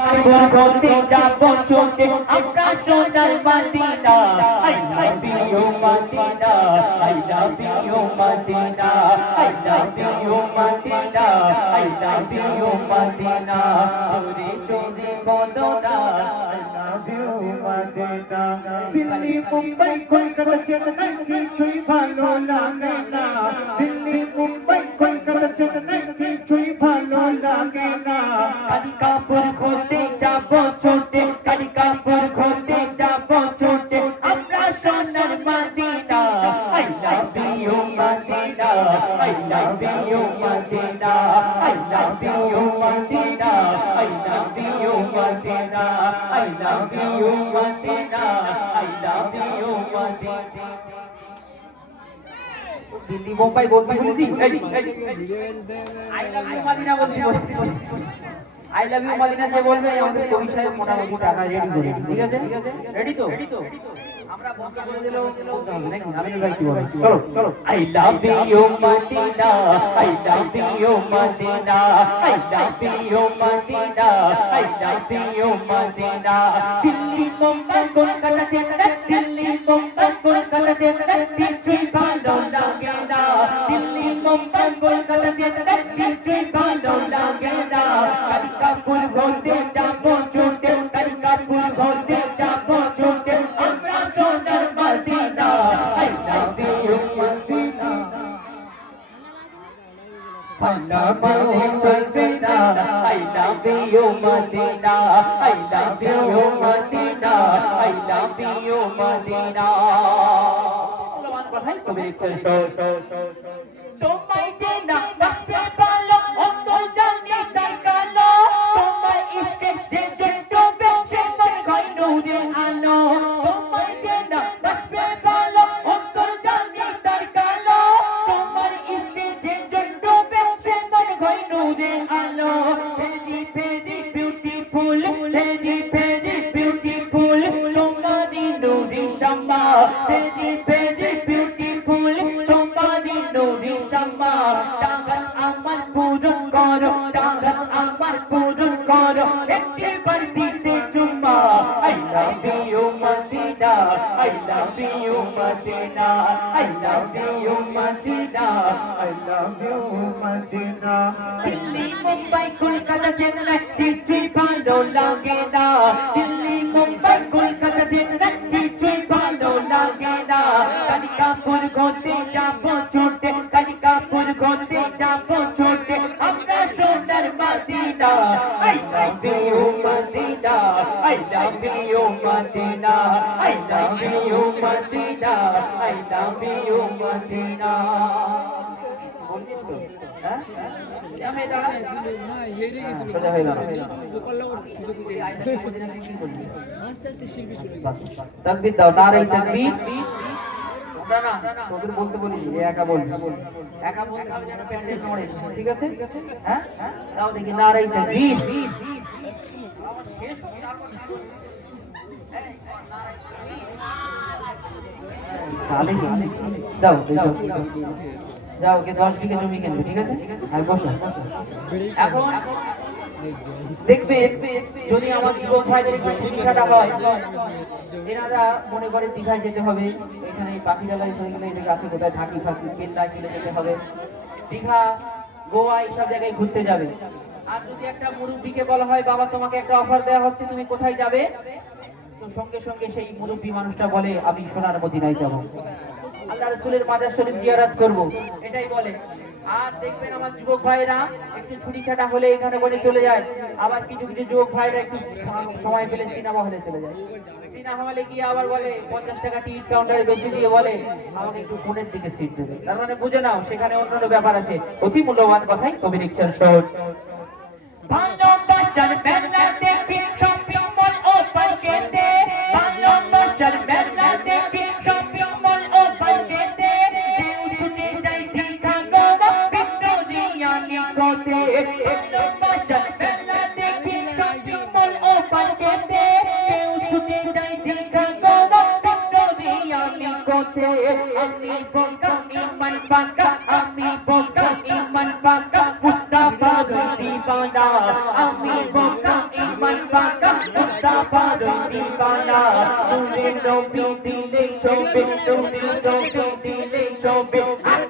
কাপড় করতে যাব চোটে আমরা সোনার Madina, I love you Madina, I love you Madina, I love you Madina, I love you Madina. চোরে চোরে বদনা I love you Madina. Delhi, Mumbai, Kolkata, Chennai, কিছুই ভালো লাগে ছোটে কালি কাপড় খুলতে যাব ছোটে। আমরা সোনার Madina I love you Madina I love you Madina I love you Madina I love you Madina I love you Madina I love you Madina. Delhi Mumbai বলতে বলেছি? আই লাভ ইউ মাদিনা বলছি। আই লাভ ইউ মাদিনা যে বলবে, আমাদের কবি সাহেব মোটামুটি টাকা রেডি করে ঠিক আছে? রেডি তো? আমরা বন্ধ করে দিলেও আমি ভাই কি বলব? চলো চলো। I love you Madina I love you Madina I love you Madina I love you Madina Delhi, Mumbai, Kolkata, Chennai, Delhi, Mumbai, Kolkata, Chennai কিছুই ভালো দিল্লি, মুম্বাই, কলকাতা, চেন্নাই কিছুই ভালো তোমায় যে না বাসবে ভালো অন্তর জানি তার কালো তোমায় ইশকে যে যে ডুবে সে মন গয় নূরে আলো তোমায় যে না বাসবে বিউটিফুল ভেরি ভেরি বিউটিফুল তোমারি নূরি শামা ভেরি ভেরি বিউটিফুল তোমারি নূরি শামা চাগান আমার পূরণ করো চাগান আমার পূরণ Madina, I love you Madina, I love you Madina. Delhi, Mumbai, Kolkata Chennai কিছুই ভালো লাগে না। দিল্লি, মুম্বাই, কলকাতা চেন্নাই কিছুই ভালো লাগে না। কালিকাপুর ঘুরতে যাব ছোটে, কালিকাপুর ঘুরতে যাব ছোটে। আমরা সোনার Madina, I love you Madina, I love you Madina, I love you Madina. I love you Madina তকবীর দাও নারাই তকবীর তোদের বলতে বলি একা বল একা বলতে ঠিক আছে হ্যাঁ দাও দেখি নারাই তকবীর দাও যাও ওকে দশ বিঘে জমি কিনবে ঠিক আছে? আর বসো। এখন দেখবে, যদি আমার যুবক ভাইদের হয়, এনারা মনে করে দীঘায় যেতে হবে। এখানে পাখিরালয় চলে গেলে এটাকে আছে, কোথায় ঢাকি ফাঁকি কেল্লা চলে যেতে হবে। দীঘা, গোয়া, এইসব জায়গায় ঘুরতে যাবে। আর যদি একটা মুরব্বীকে বলা হয়, বাবা, তোমাকে একটা অফার দেওয়া হচ্ছে, তুমি কোথায় যাবে? তো সঙ্গে সঙ্গে সেই মুরব্বী মানুষটা বলে, আমি সোনার মদিনায় যাব। আল্লাহ রসুলের মাজার শরীফ জিয়ারাত করব। এটাই বলে। আর দেখবেন আমার যুবক ভাইরা একটু ছুটি ছাটা হলে এখানে বলে চলে যায়। আবার কিছু কিছু যুবক ভাইরা একটু সময় পেলে সিনেমা হলে চলে যায়। সিনেমা হলে গিয়ে আবার বলে, পঞ্চাশ টাকা টিকিট কাউন্টারে বেশি দিয়ে বলে, আমাকে একটু ফোনের দিকে সিট দেবে। তার মানে বুঝে নাও, সেখানে অন্যান্য ব্যাপার আছে। অতি মূল্যবান কথাই কবি লিখছেন শোন নিকটে ভালোবাসার মেলা দেখি শপিং মল ওপেন গেটে ঢেউ ছুটে যাই দীঘা গোয়া ভিক্টোরিয়া নিকটে আমি বোকা ইমান পাকা, আমি বোকা ইমান পাকা মুস্তাফা দিবানা। আমি বোকা ইমান পাকা মুস্তাফা দিবানা। নূরে নবী দিলে শোভে নূরে নবী দিলে আমি